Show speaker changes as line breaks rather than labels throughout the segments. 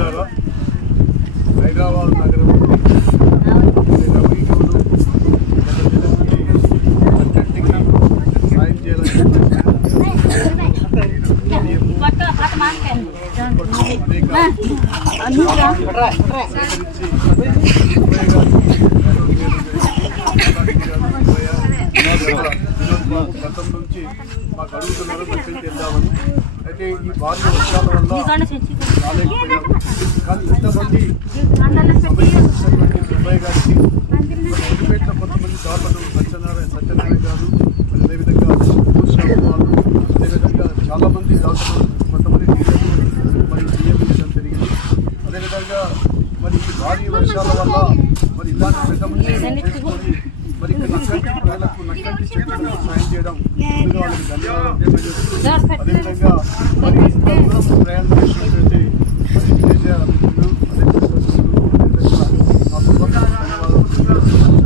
మిత్రులారా హైదరాబాద్ నగరం. సాయం చేయాలని గతం నుంచి మాకు అడుగుతున్నారు మెసేజ్ చేద్దామని అయితే ఈ భారీ వర్షాల వల్ల కానీ ఇంతమంది సుబ్బయ్య గారికి సిద్దిపేటలో కొంతమంది దాతలు సత్యనారాయణ సత్యనారాయణ గారు అదేవిధంగా భూషణ్ వాళ్ళు అదేవిధంగా చాలామంది దాతలు కొంతమంది మరి నియమించడం జరిగింది. అదేవిధంగా మరి భారీ వర్షాల వల్ల మరి ఇలాంటి పెద్ద చేసుకొని మరి ఇక్కడ నక్కంటి ప్రజలకు నక్కంటి చెట్లకు సాయం చేయడం. ముందుగా వాళ్ళకి ధన్యవాదాలు తెలియజేస్తూ అదేవిధంగా మరి దూరం ప్రయాణం మరి విదేశ మిత్రులు అదేవిధంగా మా కుటుంబానికి ధన్యవాదాలు తెలియజేస్తూ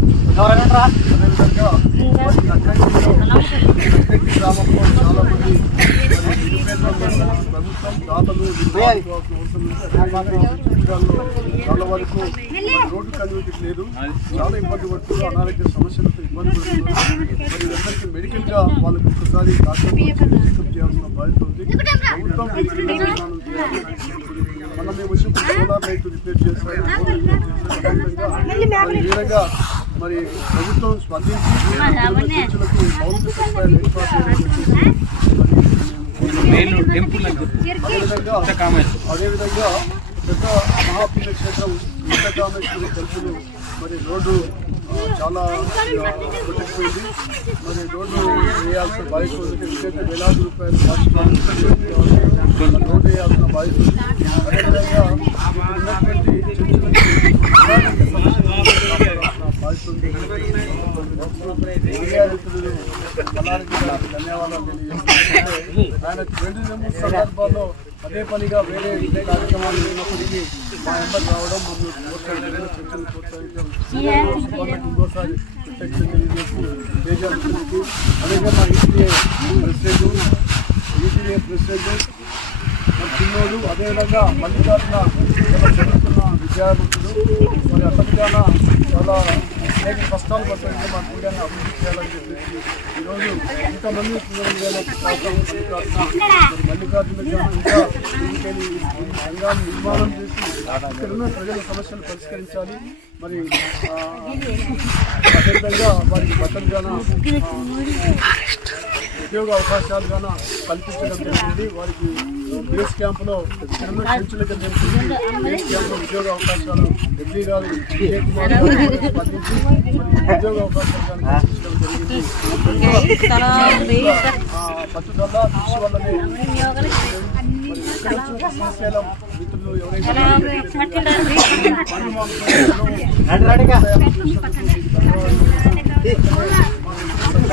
అదేవిధంగా మరి నక్కంటిలో నక్కంటి గ్రామంలో చాలా మంది మరి నిరుపేదలకు ప్రభుత్వం దాతలు చుట్టుగాల్లో చాలా వరకు రోడ్డు కన్వీటీ లేదు. చాలా ఇబ్బంది పడుతున్నారు. అనారోగ్య సమస్యలతో ఇబ్బంది పడుతున్నారు. మరి వీళ్ళందరికీ వాళ్ళకి ఒకసారి డాక్టర్ చెకప్ చేయాల్సిన బాధ్యత ఉంది. ప్రభుత్వం మెడికల్ మేము వచ్చి సోలార్ లైట్ రిపేర్ చేస్తాం ఈ విధంగా మరి ప్రభుత్వం స్పందించి మౌలిక సదుపాయాలు ఏర్పాటు
మెయిన్ టెంపుల్ అని చెప్పి
అదేవిధంగా
కామేశ్వరం
అదేవిధంగా పెద్ద మహాపుణ్యక్షేత్రం కామేశ్వరి టెంపుల్ మరి రోడ్డు చాలా కొట్టుకుపోయింది మరి రోడ్డు వేయాల్సిన బాధ్యత ఎందుకంటే వేలాది రూపాయలు రోడ్డు వేయాల్సిన బాధ్యత అదేవిధంగా ఉన్నటువంటి చర్చిలకు బాధ్యత ధన్యవాదాలు తెలియజేస్తున్నాను ఆయన రెండు సందర్భాల్లో అదే పనిగా వేరే కార్యక్రమాలు లేనప్పటికీ మా ఎంబర్ రావడం మమ్మల్ని ప్రోత్సహించడం చర్చలు ప్రోత్సహించడం వాళ్ళకి ఇంకోసారి తెలియజేస్తూ అలాగే మా ఈసీఏ ప్రెసిడెంట్ ఈసీఏ ప్రెసిడెంట్ మా చిన్నోడు అదేవిధంగా మల్లికార్జున చదువుతున్న విద్యార్థులు మరి అతనిగాన చాలా అనేక కష్టాలు పడుతుంటే మన పిల్లల్ని అభివృద్ధి చేయాలని చెప్పేసి ఈరోజు ఇంతమంది మల్లికార్జున ఇంకా రంగాన్ని నిర్మాణం చేసి ఇక్కడ ఉన్న ప్రజల సమస్యలు పరిష్కరించాలి. మరి అదేవిధంగా వారికి బట్టలు ఉద్యోగ అవకాశాలు గాన కల్పించడం జరిగింది. వారికి బేస్ క్యాంపులో చిన్న జరిగింది. బేస్ క్యాంపులో ఉద్యోగ అవకాశాలు ఎంపీ గారు ఉద్యోగ అవకాశాలు కల్పించడం జరిగింది. పట్టుదల కృషి వల్లనే శ్రీశైలం మిత్రులు ఎవరైతే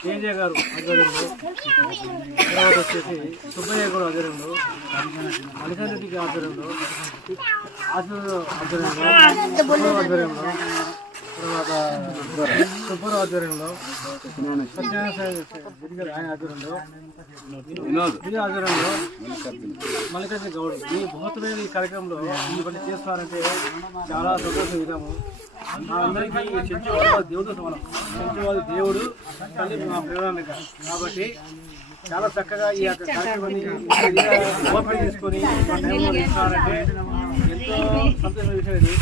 కేజే గారు ఆధ్వర్యంలో తర్వాత వచ్చేసి సుబ్బయ్య గారు ఆధ్వర్యంలో మల్లికారెడ్డి ఆధ్వర్యంలో ఆధ్వర్యంలో ఆధ్వర్యంలో తర్వాత సుబ్బర్ ఆధ్వర్యంలో సత్యనారాయణ ఆయన ఆధ్వర్యంలో
వినోద్
ఆధ్వర్యంలో మల్లికార్జున గౌడ్ ఈ బృహత్తమైన ఈ కార్యక్రమంలో ఇవన్నీ పని చేస్తున్నారంటే చాలా సంతోషం విధాము అందరికీ ఈ దేవుడు సమానం. చెంచువాడు దేవుడు తల్లి మా ప్రేరణగా. కాబట్టి చాలా చక్కగా ఈ యొక్క కార్యక్రమాన్ని ఓపెన్ చేసుకొని మా టైంలో ఇస్తున్నారంటే సంతోషం విషయం ఇది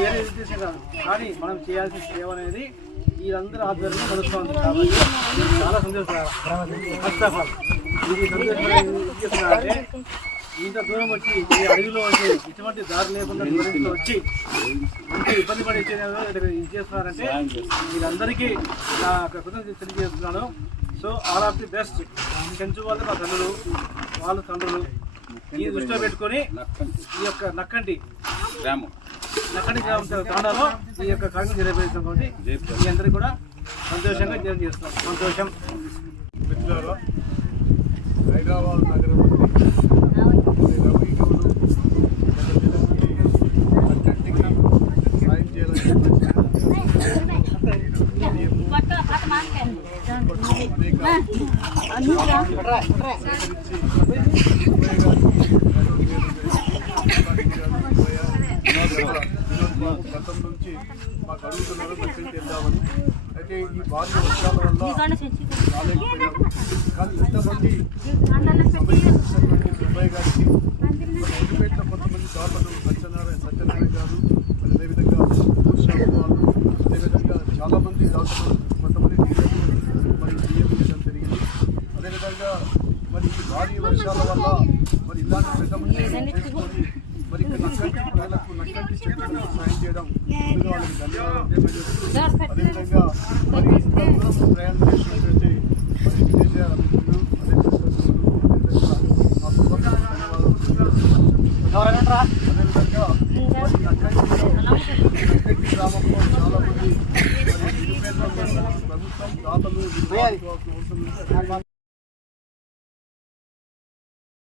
వేరే ఉద్దేశం కాదు కానీ మనం చేయాల్సిన సేవ అనేది వీళ్ళందరూ ఆధ్వర్యంలో నడుస్తుంది కాబట్టి చాలా సంతోషం ఫస్ట్ ఆఫ్ ఆల్ ఇది సంతోషంటే ఇంత దూరం వచ్చి ఈ అడవిలో వచ్చి ఎటువంటి దారి లేకుండా దూరంలో వచ్చి ఇంత ఇబ్బంది పడి ఇది చేస్తున్నారంటే వీళ్ళందరికీ నా కృతజ్ఞత తెలియజేస్తున్నాను so all of the best. పెంచు వాళ్ళు మా తల్లులు వాళ్ళ తండ్రులు ఈ దృష్టిలో పెట్టుకొని ఈ యొక్క నక్కంటి
గ్రామం.
నక్కంటి గ్రామం తాండాలో ఈ యొక్క కార్యక్రమం జరిపేస్తాం కాబట్టి మీ అందరికీ కూడా సంతోషంగా తెలియజేస్తాం సంతోషం.
హైదరాబాద్ నగరం నుండి రవి గౌడు అటెండింగ్ సాయం చేయాలని గతం నుంచి మాకు అడుగుతున్నారు దక్షిణ వెళ్దామని అయితే ఈ భారీ వర్షాల వల్ల కానీ ఇంతమంది సుబ్బయ్య గారికి ఎలిపేట్ల కొంతమంది దాతలు సత్యనారాయణ సత్యనారాయణ గారు మరి అదేవిధంగా వాళ్ళు అదేవిధంగా చాలామంది దాతలు కొంతమంది మరి బియ్యం ఇవ్వడం జరిగింది. అదేవిధంగా మరి భారీ వర్షాల వల్ల మరి ఇలాంటి పెద్ద చేసుకొని మరి ఇక్కడ నక్కంటి ప్రజలకు నక్కంటి చెట్లకు సాయం చేయడం ముందుగా వాళ్ళకి ధన్యవాదాలు. అదేవిధంగా మరి ప్రయాణం చేసినటువంటి మరి విదేశ మిత్రులు అదేవిధంగా అదేవిధంగా మరి నక్కంటిలో గ్రామంలో చాలా మంది మరి నిరుపేదలు ప్రభుత్వం దాతలు అవసరం